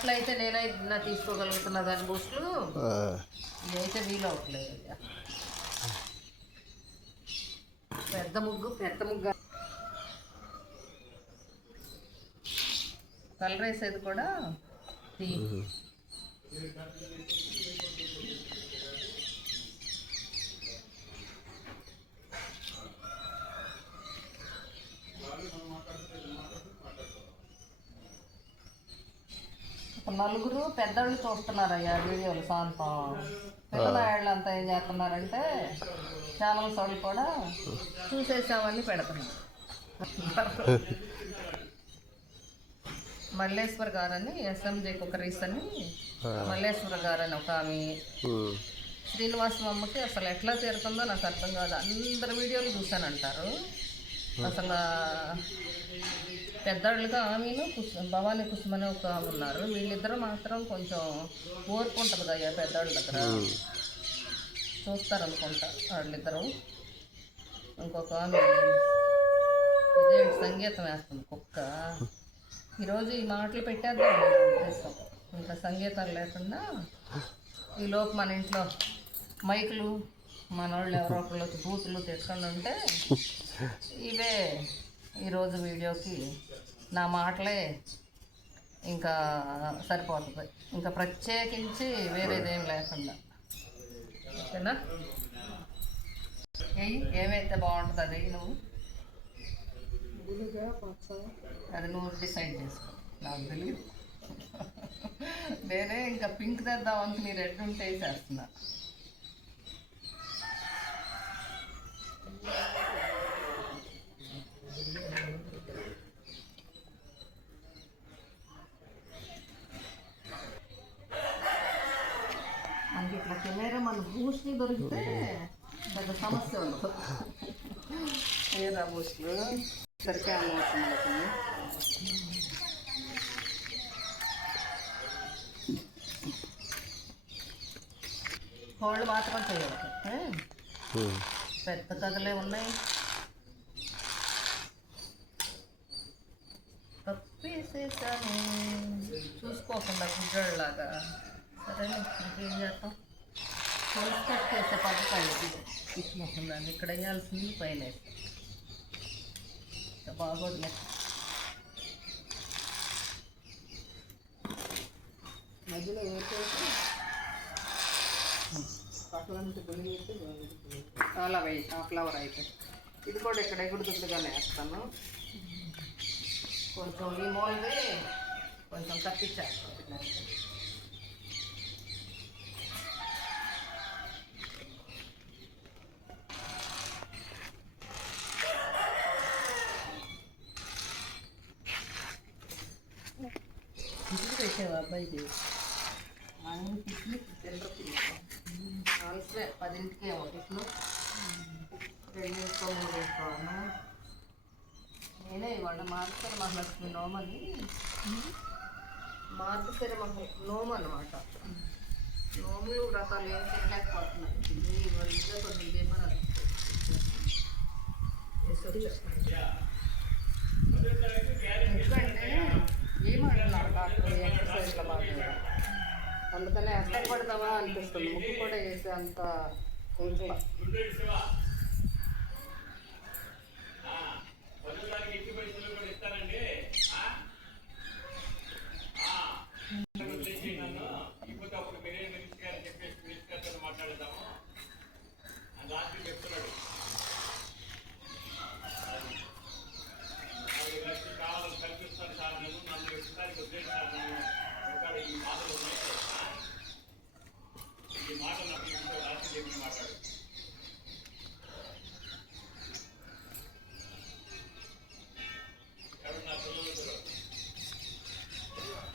షార్ట్లో అయితే నేనైనా తీసుకోగలుగుతున్నా దాని బూస్టులు ఇదైతే వీలు అవ్వట్లేదు. పెద్ద ముగ్గు పెద్ద ముగ్గు. కలర్ వేసేది కూడా నలుగురు పెద్దోళ్ళు చూస్తున్నారయ్యా వీడియోలు శాంతం పిల్లలు అంతా ఏం చేస్తున్నారంటే ఛానల్స్ వాళ్ళు కూడా చూసేసామని పెడుతున్నారు. మల్లేశ్వర్ గారని ఎస్ఎంజే కుకరీస్ అని మల్లేశ్వర గారని ఒక ఆమె. శ్రీనివాసం అమ్మకి అసలు ఎట్లా తీరుతుందో నాకు అర్థం కాదు. అందరు వీడియోలు చూశానంటారు. అసలు పెద్దవాళ్ళుగా ఆమెను కుస్ భవానీ కుసుమ అని ఒక ఆమె ఉన్నారు. వీళ్ళిద్దరూ మాత్రం కొంచెం ఓర్పు ఉంటుంది కదా పెద్దవాళ్ళ దగ్గర. చూస్తారనుకుంటా వాళ్ళిద్దరూ. ఇంకొక ఆమె ఇదే సంగీతం వేస్తుంది కుక్క? ఈరోజు ఈ మాటలు పెట్టేద్దాం ఉద్దేశం. ఇంకా సంగీతం లేకుండా ఈలోపు మన ఇంట్లో మైకులు మన వాళ్ళు ఎవరో ఒకళ్ళు బూతులు తెచ్చుకొని ఉంటే ఇవే ఈరోజు వీడియోకి నా మాటలే ఇంకా సరిపోతుంది. ఇంకా ప్రత్యేకించి వేరేదేం లేకుండా. ఓకేనా? ఏయ్ ఏమైతే బాగుంటుంది అది నువ్వు? అది నువ్వు డిసైడ్ చేసుకో. నాకు తెలియదు నేనే ఇంకా పింక్ తెద్దాం అనుకుని రెడ్ ఉంటే వేసేస్తున్నా. మనకి ఇట్లా కెమెరా మన బూస్ట్ని దొరికితే పెద్ద సమస్య ఉండదు ఏరా బూస్ట్లు సరిగ్గా అమ్మవుతుంది కోళ్ళు మాత్రం చేయవచ్చు ఏ? ఉమ్. పెద్ద కథలే ఉన్నాయి తప్పేసేసాను చూసుకోకుండా గుడ్డలాగా సరే ఇంకేం చేస్తాం కొలిసి కట్టేసే పథకాలు ఇది ఇచ్చినట్టున్నాను ఇక్కడ వేయాల్సింది పైన బాగోదు మధ్యలో వేసేసి చాలా వేయి ఆ ఫ్లవర్ అయితే ఇది కూడా ఇక్కడ ఎగుడుదుడుగానే వేస్తాను కొంచెం ఈ మోల్ది కొంచెం తప్పించేస్తాను పెట్టావు అబ్బాయికి ఆయన సెంటర్ ఆల్సే పదింటికి ఏమో టిఫిన్ రెండింటికో మూడింటికో నేనే ఇవాళ మార్చర్ మహాలక్ష్మి నోమని మార్చర్ మహా నోమ అనమాట నోములు వ్రతాలు ఏం చేయలేకపోతున్నాయి ఇవాళ ఇంట్లో కొన్ని ఇదేమని ఎందుకంటే ఏమంటున్నారు డాక్టర్ ఎక్సర్సైజ్లో బాగా అందుకనే కష్టపడదామా అనిపిస్తుంది. ముక్కు కూడా వేసే అంత ఇంట్లో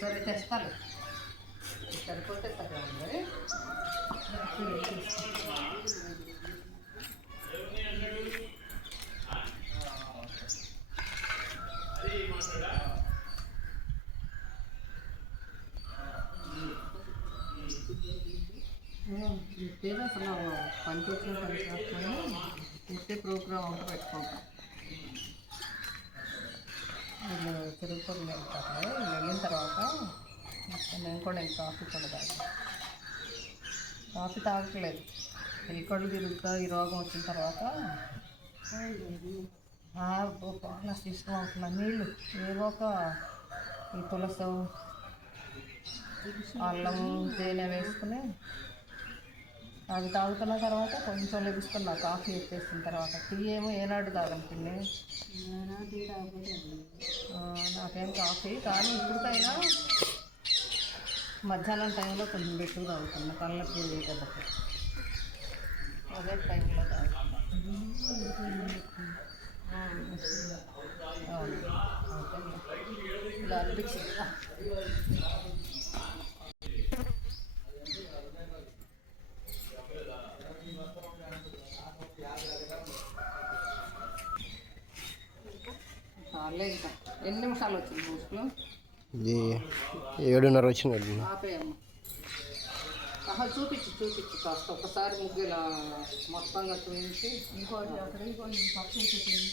సరే తెస్తాను సరిపోతే సరే ఉంది అసలు పనికి వచ్చిన పని కాకుండా పూర్తి ప్రోగ్రామ్ ఒకటి పెట్టుకుంటాం. వీళ్ళు తిరుగుతుంది వెళ్తారు. వీళ్ళు వెళ్ళిన తర్వాత మొత్తం నేను కూడా నేను కాఫీ కూడా తాగాను కాఫీ తాగట్లేదు. ఈ కళ్ళు తిరుగుతా ఈ రోగం వచ్చిన తర్వాత అలా ఇష్టం అవుతున్నా నీళ్ళు ఏవో ఒక ఈ తులసం అల్లం తేనె వేసుకుని అవి తాగుతున్న తర్వాత కొంచెం లభిస్తున్నా కాఫీ ఎత్తేసిన తర్వాత. టీ ఏమో ఏనాడు తాగనుకుంది నాకేం కాఫీ కానీ ఇప్పటికైనా మధ్యాహ్నం టైంలో కొంచెం ఎక్కువ తాగుతున్నా కళ్ళకి దెబ్బకి అదే టైంలో తాగుతున్నా. అవును. ఇలా అనిపించింది చాలే ఇంకా ఎన్ని నిమిషాలు వచ్చింది బూస్ట్లో ఇది ఏడున్నర వచ్చింది ఆహా చూపించు చూపించు కాస్త. ఒకసారి ముగ్గు ఇలా మొత్తంగా చూపించి. ఇంకోటి అక్కడ ఇంకోటి పక్కన చూపించి